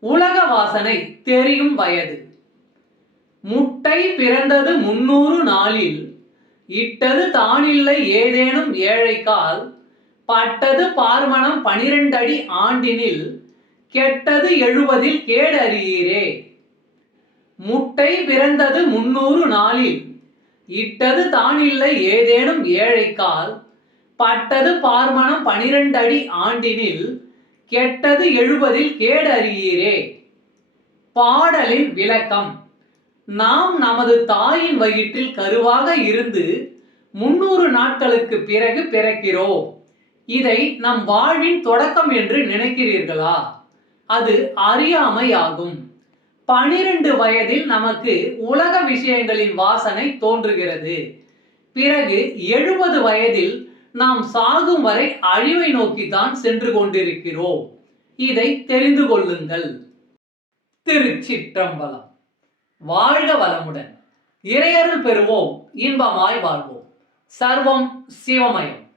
உலக வாசனை தெரியும் வயது. முட்டை பிறந்தது முன்னூறு நாளில். இட்டது தானில்லை ஏதேனும் ஏழைக்கால். பட்டது பார்மணம் பனிரெண்டடி ஆண்டினில். கெட்டது எழுவதில் கேடறியீரே. முட்டை பிறந்தது முன்னூறு நாளில். இட்டது தானில்லை ஏதேனும் ஏழைக்கால். பட்டது பார்மணம் பனிரெண்டடி ஆண்டினில். கெட்டது எழுபதில் கேடறியீரே. பாடலின் விளக்கம். நாம் நமது தாயின் வயிற்றில் கருவாக இருந்து முன்னூறு நாட்களுக்கு பிறகு பிறக்கிறோம். இதை நம் வாழ்வின் தொடக்கம் என்று நினைக்கிறீர்களா? அது அறியாமையாகும். பனிரெண்டு வயதில் நமக்கு உலக விஷயங்களின் வாசனை தோன்றுகிறது. பிறகு எழுபது வயதில் நாம் சாகும் வரை அழிவை நோக்கித்தான் சென்று கொண்டிருக்கிறோம். இதை தெரிந்து கொள்ளுங்கள். திருச்சிற்றம்பலம். வாழ்க வளமுடன். இறையருள் பெறுவோம். இன்பமாய் வாழ்வோம். சர்வம் சிவமயம்.